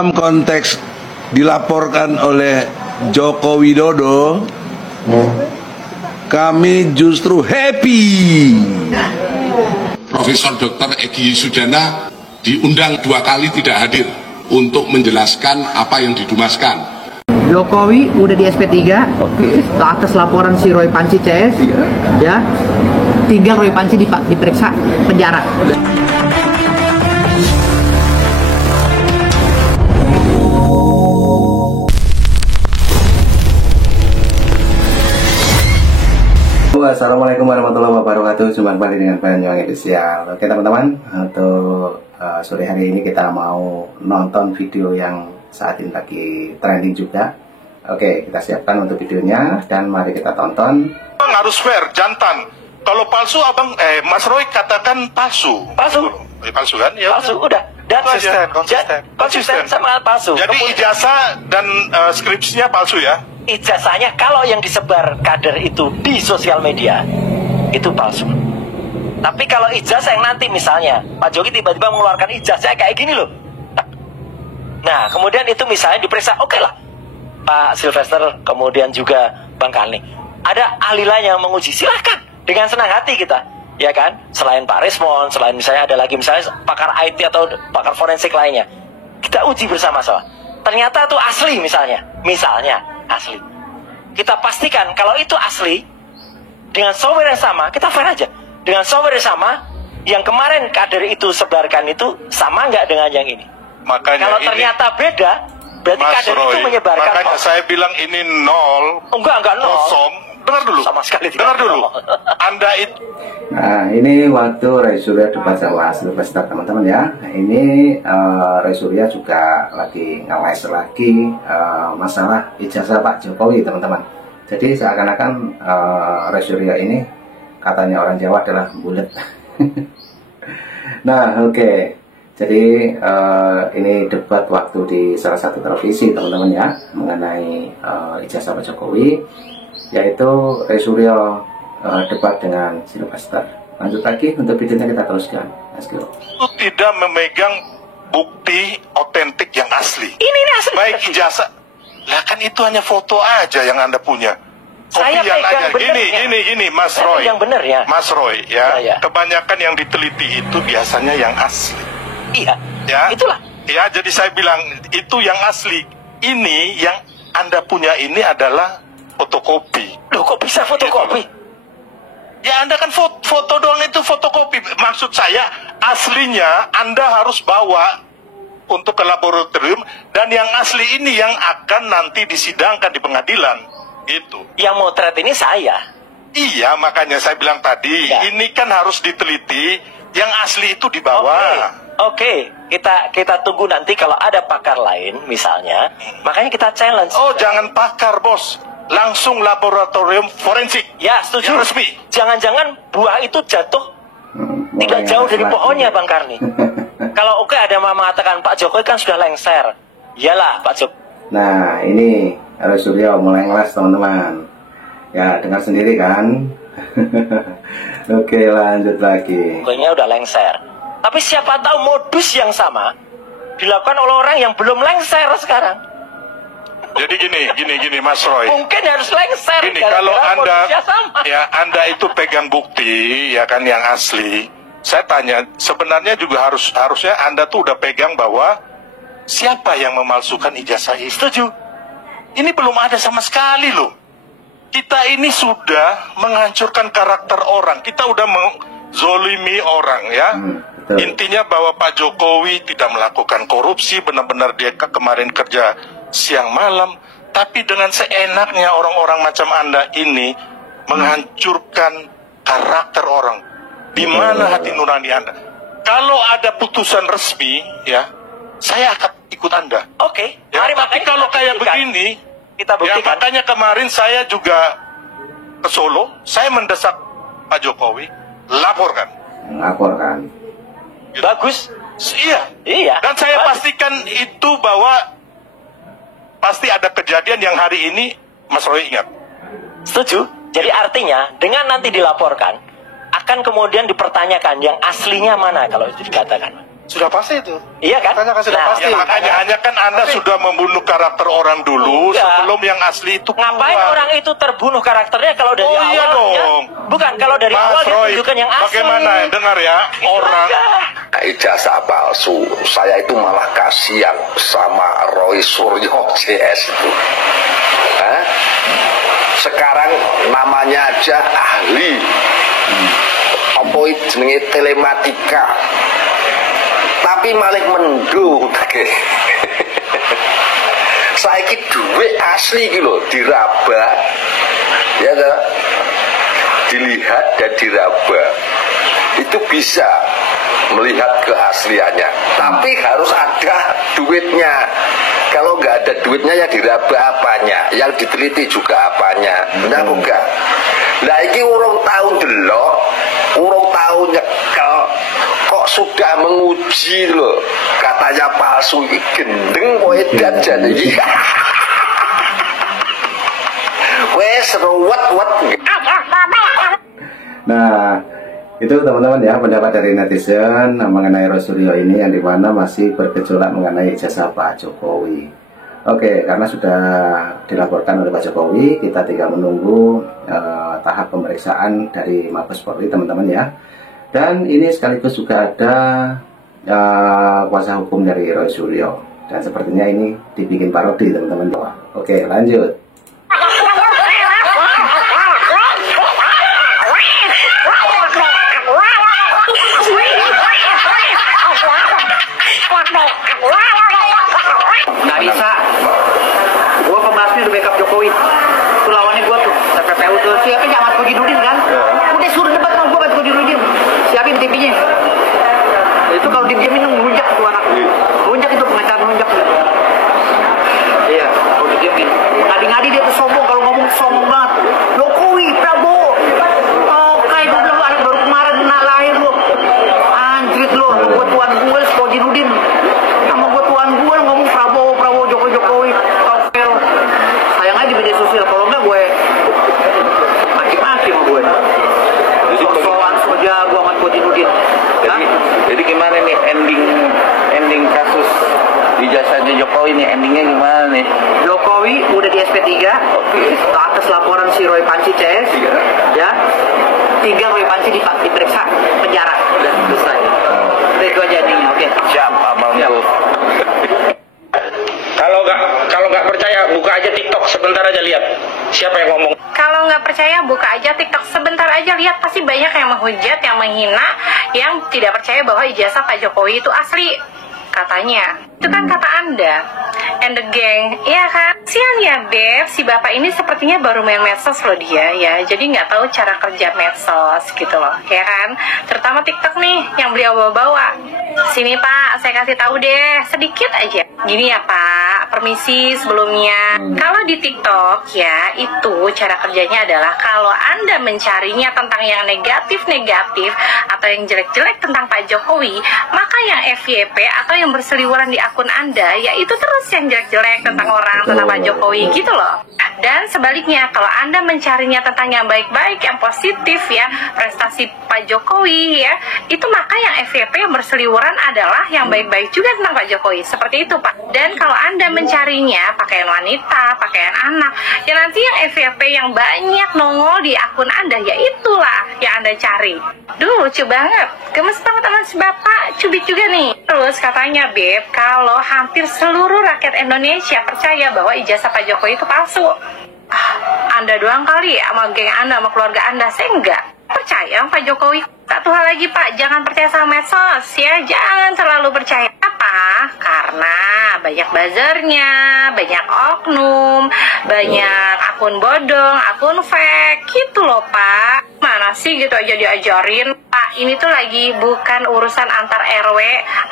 Dalam konteks dilaporkan oleh Joko Widodo, kami justru happy. Profesor Dr. Egy Sujana diundang 2 kali tidak hadir untuk menjelaskan apa yang didumaskan. Jokowi udah di SP3 atas laporan si Roy Panci CS, ya. Tinggal Roy Panci diperiksa penjara. Assalamualaikum warahmatullahi wabarakatuh. Jumpa kembali dengan Banyuwangi Official. Oke teman-teman, untuk sore hari ini kita mau nonton video yang saat ini lagi trending juga. Oke, kita siapkan untuk videonya dan mari kita tonton. Abang harus fair, jantan. Kalau palsu abang, Mas Roy katakan palsu. Palsu? Palsu kan? Ya palsu, udah. Dan konsisten sama palsu. Jadi ijazah dan skripsinya palsu ya? Ijazahnya kalau yang disebar kader itu di sosial media itu palsu. Tapi kalau ijazah yang nanti misalnya Pak Jokowi tiba-tiba mengeluarkan ijazah kayak gini loh. Nah kemudian itu misalnya diperiksa, oke lah Pak Sylvester, kemudian juga Bang Karni, ada ahli lain yang menguji, silahkan dengan senang hati kita, ya kan? Selain Pak Rismon, selain misalnya ada lagi misalnya pakar IT atau pakar forensik lainnya, kita uji bersama-sama. Ternyata itu asli misalnya asli. Kita pastikan kalau itu asli, dengan software yang sama, kita fair aja. Dengan software yang sama, yang kemarin kader itu sebarkan itu sama nggak dengan yang ini? Makanya kalau ternyata beda, berarti Mas kader Roy, itu menyebarkan. Makanya saya bilang ini nol. Enggak nol. Kosong. Dengar dulu. Sama sekali tidak. Dengar dulu. Anda itu. Nah ini waktu Roy Surya debat sama Sylvester teman-teman ya. Ini Roy Surya juga lagi ngeles lagi masalah ijazah Pak Jokowi teman-teman. Jadi seakan-akan Roy Surya ini katanya orang Jawa adalah bulet. Nah oke. Jadi ini debat waktu di salah satu televisi teman-teman ya, mengenai ijazah Pak Jokowi, yaitu Roy Surya debat dengan Sylvester. Lanjut lagi untuk videonya kita teruskan. Let's go. Itu tidak memegang bukti otentik yang asli. Ini asli. Baik ijazah. Lah kan itu hanya foto aja yang Anda punya. Saya Kopian pegang aja. Gini, Mas saya Roy. yang bener ya. Mas Roy ya. Ya. Kebanyakan yang diteliti itu biasanya yang asli. Iya. Ya. Itulah. Ya, jadi saya bilang itu yang asli. Ini yang Anda punya ini adalah fotokopi. Loh kok bisa fotokopi? Ya Anda kan foto doang itu fotokopi. Maksud saya aslinya Anda harus bawa untuk ke laboratorium, dan yang asli ini yang akan nanti disidangkan di pengadilan. Gitu. Yang motret ini saya. Iya, makanya saya bilang tadi, Ya. ini kan harus diteliti, yang asli itu dibawa. Oke. Kita tunggu nanti kalau ada pakar lain misalnya, makanya kita challenge. Oh, jangan pakar, Bos. Langsung laboratorium forensik. Ya, setuju. Yang resmi. Jangan-jangan buah itu jatuh tidak Mulai jauh dari lagi. pohonnya, Bang Karni. Kalau oke ada yang mengatakan Pak Jokowi kan sudah lengser. Iyalah, Pak Jokowi. Nah ini Roy Surya mulai ngeles teman-teman. Ya dengar sendiri kan. Oke lanjut lagi. Jokowinya udah lengser. Tapi siapa tahu modus yang sama dilakukan oleh orang yang belum lengser sekarang. Jadi gini, Mas Roy. Mungkin harus lengser. Gini, gara-gara kalau modusnya sama. Anda itu pegang bukti, ya kan, yang asli. Saya tanya, sebenarnya juga harusnya Anda tuh udah pegang bahwa siapa yang memalsukan ijazah itu. Setuju. Ini belum ada sama sekali loh. Kita ini sudah menghancurkan karakter orang. Kita udah menzolimi orang ya. Betul. Intinya bahwa Pak Jokowi tidak melakukan korupsi, benar-benar dia kemarin kerja siang malam. Tapi dengan seenaknya orang-orang macam Anda ini menghancurkan karakter orang. Di mana hati nurani Anda? Kalau ada putusan resmi ya, saya akan ikut Anda. Oke. Ya, Mari tapi makanya kalau kita kayak buktikan. begini, Kita ya buktikan. makanya kemarin saya juga ke Solo, saya mendesak Pak Jokowi, laporkan. Laporkan. Gitu. Bagus. Iya. Iya. Dan saya Bagus. pastikan itu bahwa pasti ada kejadian yang hari ini Mas Roy ingat. Setuju. Jadi artinya dengan nanti dilaporkan akan kemudian dipertanyakan yang aslinya mana kalau itu dikatakan. Sudah pasti itu. Iya kan? Katanya kan sudah pasti. Ya, makanya hanya kan Anda sudah membunuh karakter orang dulu Enggak. sebelum yang asli itu Ngapain keluar. orang itu terbunuh karakternya kalau dari Oh, awal? iya dong. Ya? Bukan, kalau dari awal Mas Roy, ditunjukkan yang asli. bagaimana? Dengar ya, orang ijazah palsu. Saya itu malah kasihan sama Roy Suryo CS itu. Hah? Sekarang namanya aja ahli apa itu jenenge telematika, tapi malah mendung. Saiki duit asli gitu loh, diraba ya kan? Dilihat dan diraba itu bisa melihat keasliannya, tapi harus ada duitnya. Kalau nggak ada duitnya ya diraba apanya, yang diteliti juga apanya, benar enggak? Nah ini urung tahu delok, urung tahu nyekel, kok sudah menguji loh, katanya palsu, ini gendeng kok edan jadi. Wes ruwet. Nah, itu teman-teman ya pendapat dari netizen mengenai Roy Suryo ini, yang dimana masih bergejolak mengenai ijazah Pak Jokowi. Oke, karena sudah dilaporkan oleh Pak Jokowi, kita tinggal menunggu tahap pemeriksaan dari Mabes Polri, teman-teman ya. Dan ini sekaligus juga ada kuasa hukum dari Roy Suryo, dan sepertinya ini dibikin parodi, teman-teman. Oke, lanjut. Nggak bisa. Gua pembahasnya udah backup Jokowi. Itu lawannya gua tuh, TPPU tuh. Siapin Ahmad Kodirudin kan? Udah suruh debat sama gua, Ahmad Kodirudin. Siapin TV-nya. Itu kalau didiamin ngelunjak tuh anak. Lunjak itu pengacara lunjak. Iya, kalau didiamin. Ngadi-ngadi dia tuh sombong, kalau ngomong sombong banget. Jokowi, Prabowo. Oke, gua bilang lu anak baru kemarin lahir lu. Anjrit lu, sama gua tuan gue, Kodirudin. Sama gua tuan gue ngomong Prabowo, Jokowi. Oke, sayang aja di media sosial. Kalau enggak gue maki-maki sama gue. Soal saja gue amat Kodirudin. Jadi gimana nih ending kasus ijazahnya Jokowi nih, endingnya gimana nih? Jokowi udah di SP3 atas laporan si Roy Panci CS ya. 3 Roy Panci diperiksa penjara, udah selesai. Itu aja endingnya. Oke. Siap, Abang. Kalau nggak percaya buka aja TikTok sebentar aja lihat siapa yang ngomong. Kalau nggak percaya buka aja TikTok sebentar aja lihat, pasti banyak yang menghujat, yang menghina, yang tidak percaya bahwa ijazah Pak Jokowi itu asli. Katanya itu kan kata Anda and the gang, iya kan? Sian ya Beb, si bapak ini sepertinya baru main medsos loh dia ya, jadi nggak tahu cara kerja medsos gitu loh, ya kan? Terutama TikTok nih yang beliau bawa-bawa. Sini Pak, saya kasih tahu deh sedikit aja. Gini ya Pak, permisi sebelumnya. Kalau di TikTok ya, itu cara kerjanya adalah kalau Anda mencarinya tentang yang negatif-negatif atau yang jelek-jelek tentang Pak Jokowi, maka yang FYP atau yang berseliweran di akun Anda, yaitu terus yang jelek-jelek tentang orang, tentang Pak Jokowi gitu loh. Dan sebaliknya, kalau Anda mencarinya tentang yang baik-baik, yang positif ya, prestasi Pak Jokowi ya, itu maka yang FYP yang berseliweran adalah yang baik-baik juga tentang Pak Jokowi. Seperti itu Pak. Dan kalau Anda mencarinya pakaian wanita, pakaian anak, ya nanti yang FYP yang banyak nongol di akun Anda, ya itulah yang Anda cari. Duh, lucu banget. Gemes banget sama si Bapak, cubit juga nih. Terus katanya Beb, kalau hampir seluruh rakyat Indonesia percaya bahwa ijazah Pak Jokowi itu palsu. Anda doang kali sama geng Anda, sama keluarga Anda. Saya enggak percaya sama Pak Jokowi. Satu hal lagi Pak, jangan percaya sama medsos ya, jangan terlalu percaya. Apa? Karena banyak buzzernya, banyak oknum, banyak akun bodong, akun fake gitu loh Pak. Mana sih gitu aja diajarin. Pak, ini tuh lagi bukan urusan antar RW,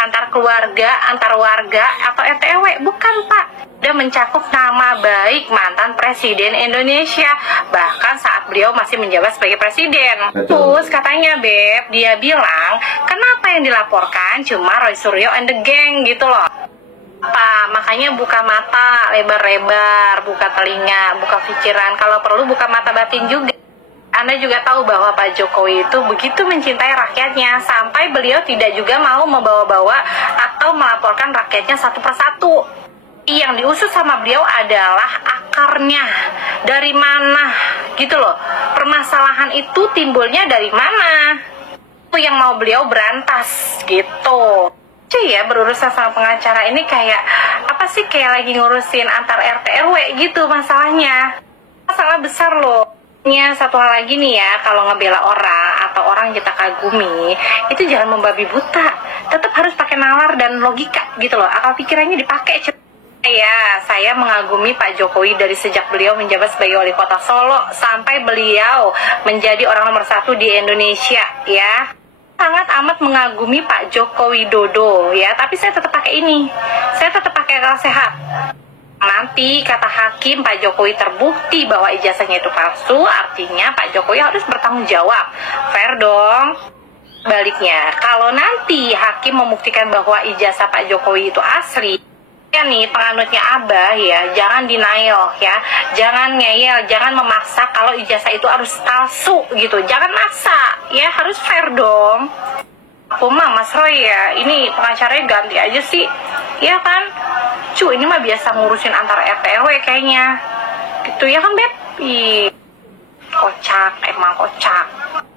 antar keluarga, antar warga atau RT/RW, bukan Pak. Udah mencakup nama baik mantan Presiden Indonesia, bahkan saat beliau masih menjabat sebagai presiden. Terus katanya Beb, dia bilang kenapa yang dilaporkan cuma Roy Suryo and the gang gitu loh Pak. Makanya buka mata lebar-lebar, buka telinga, buka pikiran, kalau perlu buka mata batin juga. Anda juga tahu bahwa Pak Jokowi itu begitu mencintai rakyatnya sampai beliau tidak juga mau membawa-bawa atau melaporkan rakyatnya satu persatu. Yang diusut sama beliau adalah akarnya, dari mana gitu loh. Permasalahan itu timbulnya dari mana? Itu yang mau beliau berantas gitu. Cuy ya, berurusan sama pengacara ini kayak apa sih, kayak lagi ngurusin antar RT RW gitu masalahnya. Masalah besar loh. Satu hal lagi nih ya, kalau ngebela orang atau orang kita kagumi, itu jangan membabi buta. Tetap harus pakai nalar dan logika gitu loh. Akal pikirannya dipakai. Saya mengagumi Pak Jokowi dari sejak beliau menjabat sebagai wali kota Solo sampai beliau menjadi orang nomor 1 di Indonesia ya. Sangat amat mengagumi Pak Joko Widodo ya, tapi saya tetap pakai ini. Saya tetap pakai akal sehat. Nanti kata hakim Pak Jokowi terbukti bahwa ijazahnya itu palsu, artinya Pak Jokowi harus bertanggung jawab. Fair dong. Baliknya, kalau nanti hakim membuktikan bahwa ijazah Pak Jokowi itu asli, ya nih penganutnya Abah ya, jangan denial ya, jangan ngeyel, jangan memaksa kalau ijazah itu harus palsu gitu, jangan maksa ya, harus fair dong. Aku mah Mas Roy ya, ini pengacaranya ganti aja sih, ya kan? Ini mah biasa ngurusin antar RT RW kayaknya, gitu ya kan Beb? Ih, kocak, emang kocak.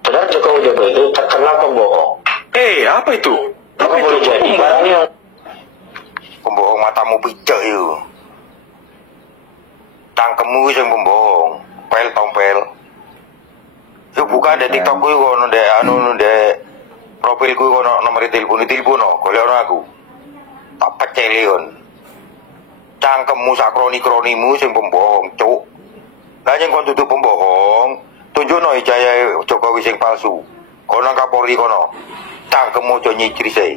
Saudara Joko Widodo itu terkenal pembohong. Apa itu? Maka boleh jadi barangnya pembohong matamu picek itu. Cangkemmu sing pembohong, pel tompel. Yo buka dek TikTok kuwi kono dek dek profilku kono nomor telepon golek ono aku. Tak peceli kon. Cangkemmu sak kroni-kronimu sing pembohong, cuk. Lah yen kon dudu pembohong, tunjukno ijazah Jokowi sing palsu. Kono Kapolri kono. Cangkemmu aja nyicri sih.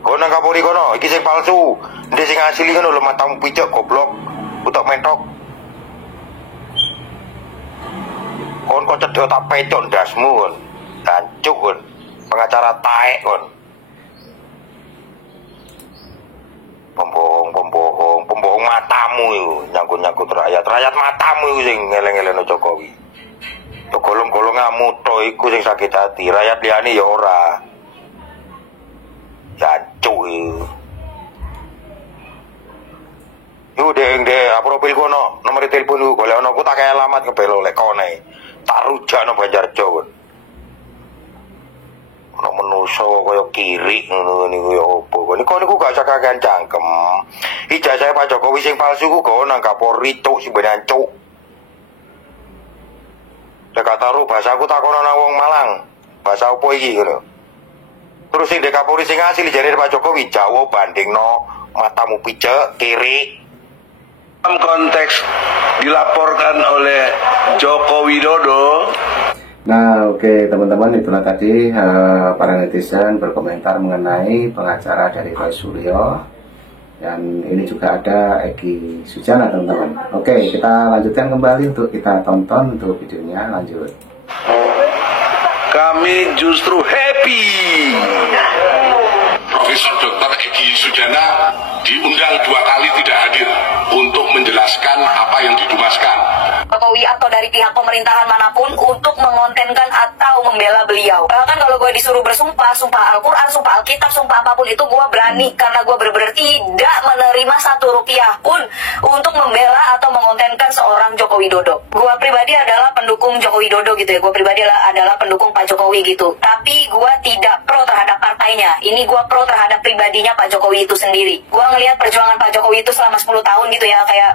Kono Kapolri kono, iki sing palsu. Ndek sing asli ngono lho, matamu picek goblok. Utak mentok. Kon kok cedhek tak pecok ndasmu kon. Dancuk kon. Pengacara taek kon. Pembohong matamu itu, nyangkut rakyat matamu itu sing ngeleng-eleno Jokowi. Tuh golong-golongamu to iku sing sakit hati, rakyat liyane ya ora. Jancuk itu. Yo dek profil kono, nomor telepon ku golek ono, ku tak kaya alamat ngebelo lek kone. Tak rujakno Banjarjo. Ono menuso kaya kiri ngono niku ya opo. Niku gak usah kakean cangkem. Ijazah Pak Jokowi sing palsu ku go nang Kapolri cuk sing benan cuk. Lek kataru bahasaku takono nang wong Malang. Bahasa opo iki ngono. Terus sing dek Kapolri sing asli jare Pak Jokowi Jawa bandingno matamu picek kiri. Dalam konteks dilaporkan oleh Joko Widodo. Nah, oke teman-teman, itulah tadi para netizen berkomentar mengenai pengacara dari Roy Suryo, dan ini juga ada Egi Sujana, teman-teman. Oke, kita lanjutkan kembali untuk kita tonton untuk videonya, lanjut. Kami justru happy. Profesor Dr. Egi Sujana diundang 2 kali tidak hadir untuk menjelaskan apa yang didumaskan. Jokowi atau dari pihak pemerintahan manapun untuk mengontenkan atau membela beliau. Bahkan kalau gue disuruh bersumpah, sumpah Al-Quran, sumpah Alkitab, sumpah apapun itu gue berani, karena gue benar-benar tidak menerima 1 rupiah pun untuk membela atau mengontenkan seorang Joko Widodo. Gue pribadi adalah pendukung Joko Widodo gitu ya, gue pribadi adalah pendukung Pak Jokowi gitu. Tapi gue tidak pro terhadap partainya, ini gue pro terhadap pribadinya Pak Jokowi itu sendiri. Gue ngelihat perjuangan Pak Jokowi itu selama 10 tahun gitu ya, kayak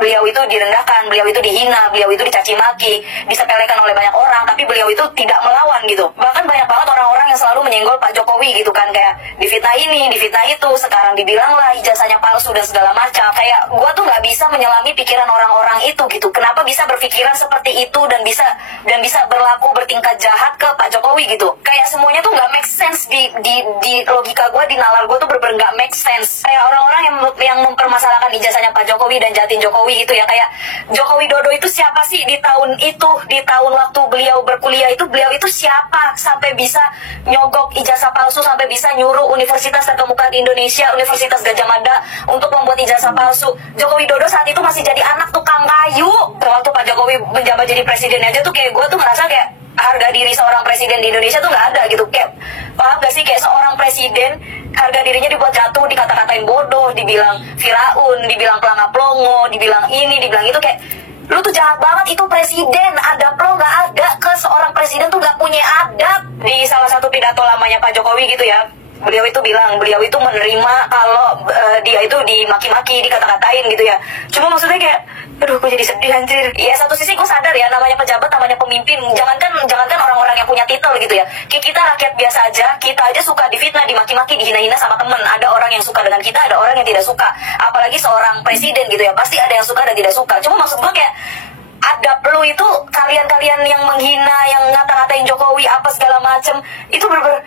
beliau itu direndahkan, beliau itu dihina, beliau itu dicaci maki, disepelekan oleh banyak orang, tapi beliau itu tidak melawan gitu. Bahkan banyak banget orang-orang yang selalu menyenggol Pak Jokowi gitu kan, kayak difitnah ini, difitnah itu, sekarang dibilang lah ijazahnya palsu dan segala macam. Kayak gua tuh nggak bisa menyelami pikiran orang-orang itu gitu. Kenapa bisa berpikiran seperti itu dan bisa berlaku bertingkat jahat ke Pak Jokowi gitu? Kayak semuanya tuh nggak make sense di logika gua, di nalar gua tuh bener-bener nggak make sense. Kayak orang-orang yang mempermasalahkan ijazahnya Pak Jokowi Jokowi dan jahatin Jokowi itu ya. Kayak Joko Widodo itu siapa sih di tahun itu, di tahun waktu beliau berkuliah itu, beliau itu siapa sampai bisa nyogok ijazah palsu, sampai bisa nyuruh universitas terkemuka di Indonesia, Universitas Gadjah Mada untuk membuat ijazah palsu. Joko Widodo saat itu masih jadi anak tukang kayu. Waktu Pak Jokowi menjabat jadi presiden aja tuh kayak gue tuh ngerasa kayak harga diri seorang presiden di Indonesia tuh nggak ada gitu. Kayak paham gak sih, kayak seorang presiden harga dirinya dibuat jatuh, dikata-katain bodoh, dibilang Firaun, dibilang pelangap plongo, dibilang ini, dibilang itu. Kayak lu tuh jahat banget, itu presiden, adab lo nggak ada. Ke seorang presiden tuh nggak punya adab. Di salah satu pidato lamanya Pak Jokowi gitu ya, beliau itu bilang, beliau itu menerima kalau dia itu dimaki-maki, dikata-katain gitu ya. Cuma maksudnya kayak, aduh gue jadi sedih anjir. Ya satu sisi gue sadar ya, namanya pejabat, namanya pemimpin, jangankan orang-orang yang punya titel gitu ya, kayak kita rakyat biasa aja, kita aja suka difitnah, dimaki-maki, dihina-hina sama temen. Ada orang yang suka dengan kita, ada orang yang tidak suka. Apalagi seorang presiden gitu ya, pasti ada yang suka dan tidak suka. Cuma maksud gue kayak, adab lu itu, kalian-kalian yang menghina, yang ngata-ngatain Jokowi apa segala macem, itu bener-bener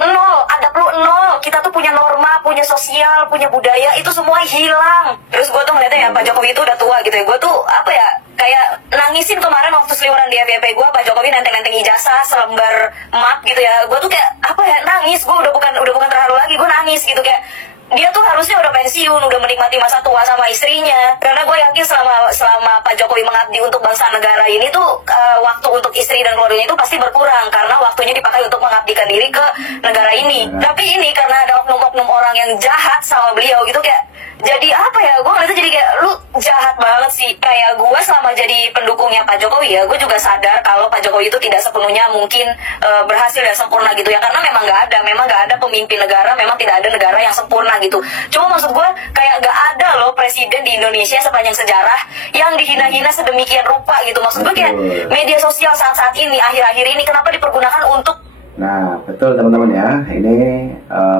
nol, adab lu nol. Kita tuh punya norma, punya sosial, punya budaya, itu semua hilang. Terus gue tuh ngeliatnya ya, Pak Jokowi itu udah tua gitu ya, gue tuh apa ya, kayak nangisin kemarin waktu seliweran di FYP gue, Pak Jokowi nenteng-nenteng ijazah selembar map gitu ya. Gue tuh kayak apa ya, nangis. Gue udah bukan terharu lagi, gue nangis gitu. Kayak dia tuh harusnya udah pensiun, udah menikmati masa tua sama istrinya. Karena gue yakin selama Pak Jokowi mengabdi untuk bangsa negara ini tuh waktu untuk istri dan keluarganya itu pasti berkurang, karena waktunya dipakai untuk mengabdikan diri ke negara ini. Tapi ini karena ada oknum-oknum orang yang jahat sama beliau gitu, kayak jadi apa ya, gue ngeliatnya jadi kayak lu jahat banget sih. Kayak gue selama jadi pendukungnya Pak Jokowi ya, gue juga sadar kalau Pak Jokowi itu tidak sepenuhnya mungkin berhasil dan sempurna gitu ya, karena memang nggak ada pemimpin negara, memang tidak ada negara yang sempurna gitu. Cuma maksud gue kayak gak ada loh presiden di Indonesia sepanjang sejarah yang dihina-hina sedemikian rupa gitu. Maksud gue kayak media sosial saat-saat ini, akhir-akhir ini kenapa dipergunakan untuk... Nah betul teman-teman ya, ini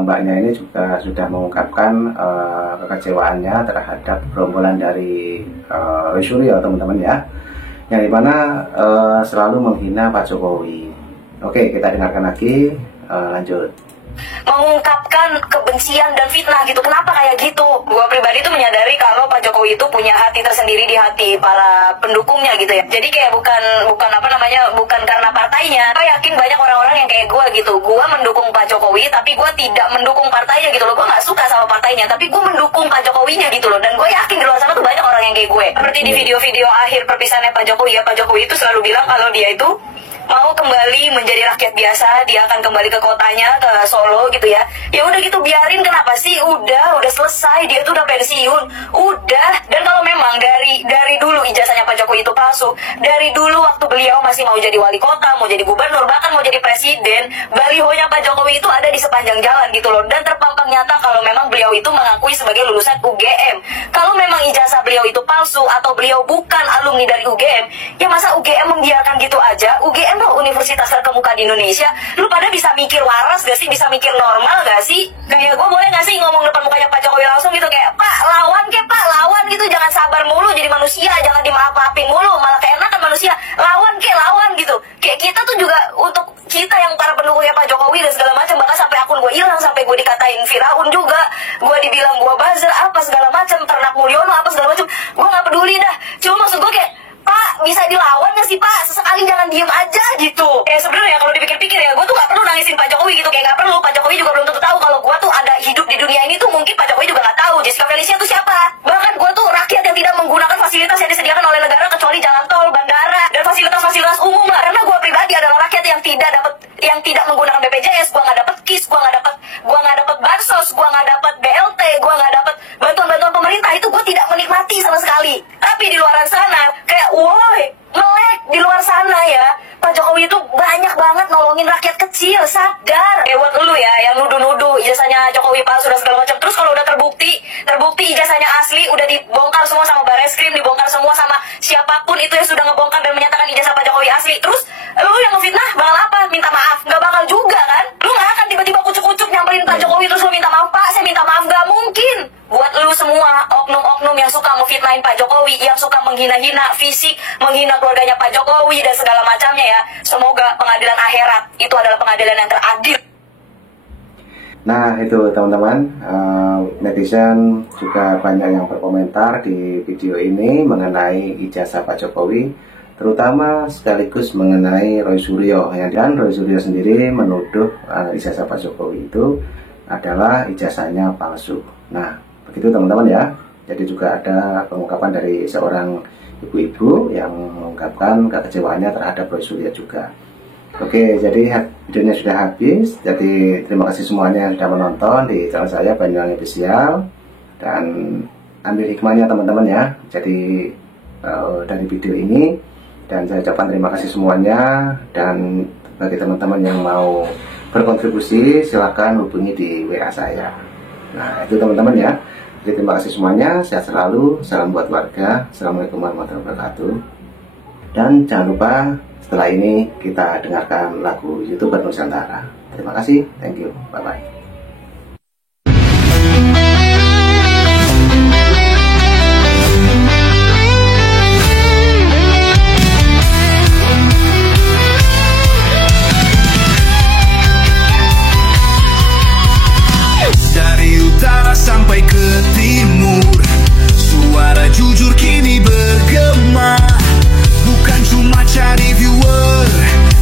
mbaknya ini juga sudah mengungkapkan kekecewaannya terhadap gerombolan dari Roy Suryo teman-teman ya, yang dimana selalu menghina Pak Jokowi. Oke, kita dengarkan lagi, lanjut. Mengungkapkan kebencian dan fitnah gitu. Kenapa kayak gitu? Gue pribadi tuh menyadari kalau Pak Jokowi itu punya hati tersendiri di hati para pendukungnya gitu ya. Jadi kayak bukan apa namanya, bukan karena partainya. Gue yakin banyak orang-orang yang kayak gue gitu. Gue mendukung Pak Jokowi tapi gue tidak mendukung partainya gitu loh. Gue gak suka sama partainya tapi gue mendukung Pak Jokowinya gitu loh. Dan gue yakin di luar sana tuh banyak orang yang kayak gue. Seperti di video-video akhir perpisahannya Pak Jokowi ya, Pak Jokowi itu selalu bilang kalau dia itu mau kembali menjadi rakyat biasa, dia akan kembali ke kotanya, ke Solo gitu ya. Ya udah gitu, biarin, kenapa sih? Udah selesai, dia tuh udah pensiun. Udah. Dan kalau memang dari dulu ijazahnya Pak Jokowi itu palsu, dari dulu waktu beliau masih mau jadi wali kota, mau jadi gubernur, bahkan mau jadi presiden, balihonya Pak Jokowi itu ada di sepanjang jalan gitu loh. Dan terpampang nyata kalau memang beliau itu mengakui sebagai lulusan UGM. Kalau memang ijazah beliau itu palsu atau beliau bukan alumni dari UGM, ya masa UGM membiarkan gitu aja? UGM universitas terkemuka di Indonesia, lu pada bisa mikir waras gak sih, bisa mikir normal gak sih? Kayak gue boleh gak sih ngomong depan mukanya Pak Jokowi langsung gitu, kayak Pak lawan gitu, jangan sabar mulu jadi manusia, jangan dimaaf-maafin mulu, malah keenakan manusia, lawan gitu. Kayak kita tuh juga, untuk kita yang para pendukungnya Pak Jokowi dan segala macam, bahkan sampai akun gue hilang, sampai gue dikatain Firaun juga, gue dibilang gue buzzer apa segala macam, ternak Mulyono apa segala macam, gue nggak peduli dah. Cuma maksud gue kayak, Pak, bisa dilawan gak sih Pak? Sesekali jangan diem aja gitu. Sebenarnya kalau dipikir-pikir ya, gue tuh gak perlu nangisin Pak Jokowi gitu. Kayak gak perlu, Pak Jokowi juga belum tentu tahu kalau gue tuh ada hidup di dunia ini tuh. Mungkin Pak Jokowi juga gak tahu Jessica Felicia tuh siapa. Bahkan gue tuh rakyat yang tidak menggunakan fasilitas yang disediakan oleh negara, kecuali jalan tol, bandara, dan fasilitas-fasilitas umum lah. Karena gue pribadi adalah rakyat yang tidak menggunakan BPJS. Gue gak dapet KIS, gue gak dapet bansos, gue gak dapet BLT, gue gak dapet bantuan-bantuan pemerintah. Itu gue tidak menikmati sama sekali. Tapi di luar sana kayak woi, melek di luar sana ya, Pak Jokowi itu banyak banget nolongin rakyat kecil, sadar. Buat lu ya yang nuduh-nuduh ijazahnya Jokowi palsu dan segala macam, terus kalau udah terbukti ijazahnya asli, udah dibongkar semua sama Barreskrim, dibongkar semua sama siapapun itu yang sudah ngebongkar dan menyatakan ijazah Pak Jokowi asli, terus lu yang ngefitnah bakal apa? Minta maaf? Gak bakal juga kan? Lu gak akan tiba-tiba kucuk-kucuk nyamperin Pak Jokowi terus lu minta maaf, Pak saya minta maaf, gak mungkin. Buat lu semua oknum-oknum yang suka ngefitnahin Pak Jokowi, yang suka menghina-hina fisik, menghina keluarganya Pak Jokowi dan segala macamnya ya, semoga pengadilan akhirat itu adalah pengadilan yang teradil. Nah itu teman-teman, netizen juga banyak yang berkomentar di video ini mengenai ijazah Pak Jokowi, terutama sekaligus mengenai Roy Suryo. Dan Roy Suryo sendiri menuduh ijazah Pak Jokowi itu adalah ijazahnya palsu. Nah begitu teman-teman ya. Jadi juga ada pengungkapan dari seorang ibu-ibu yang mengungkapkan kekecewaannya terhadap Roy Suryo juga. Oke, jadi videonya sudah habis. Jadi terima kasih semuanya yang sudah menonton di channel saya Banyuwangi Official. Dan ambil hikmahnya teman-teman ya. Jadi dari video ini, dan saya ucapkan terima kasih semuanya. Dan bagi teman-teman yang mau berkontribusi, silakan hubungi di WA saya. Nah itu teman-teman ya. Jadi terima kasih semuanya. Sehat selalu. Salam buat warga. Assalamualaikum warahmatullahi wabarakatuh. Dan jangan lupa, setelah ini kita dengarkan lagu YouTuber Nusantara. Terima kasih, thank you, bye-bye. Dari utara sampai ke timur, suara jujur kini bergema. Bukan cuma cari viewer,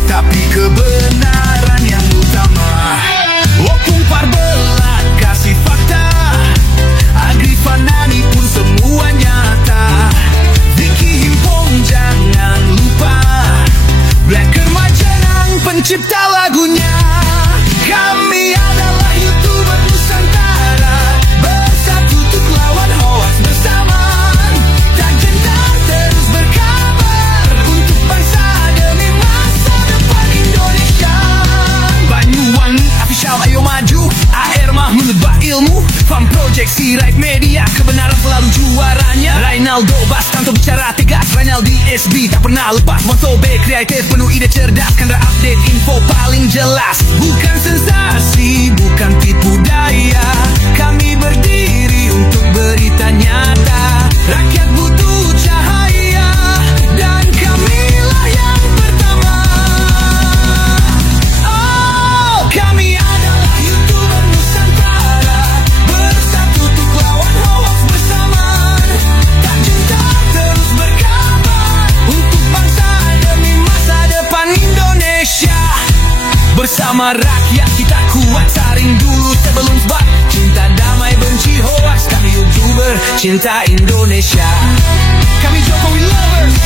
tapi kebenaran yang utama. Opung Parbelat kasih fakta, Agrifan Nani pun semua nyata. Vicky Himpong jangan lupa, Blacker Majanang pencipta lagunya. Kami adalah YouTuber Nusantara, bersatu untuk lawan hoax bersamaan. Tak gentar terus berkabar untuk bangsa demi masa depan Indonesia. Banyuwangi Official ayo maju, AR Mahmud ilmu, Fam Project Sirait Media, kebenaran selalu juaranya. Rainaldo Bastanto bicara tegas, Rainaldi SB tak pernah lepas. Moto B kreatif penuh ide cerdas, karena update info paling jelas. Bukan sensasi, bukan tipu daya, kami berdiri untuk berita nyata. Rakyat butuh cahaya, dan kamilah yang pertama. Oh, kami adalah YouTuber Nusantara, bersatu untuk lawan hoax bersamaan. Tak gentar terus berkabar untuk bangsa demi masa depan Indonesia. Bersama rakyat kita kuat, saring dulu sebelum sebar. Cinta damai benci hoax, kami YouTuber cinta Indonesia. Kami Jokowi lovers.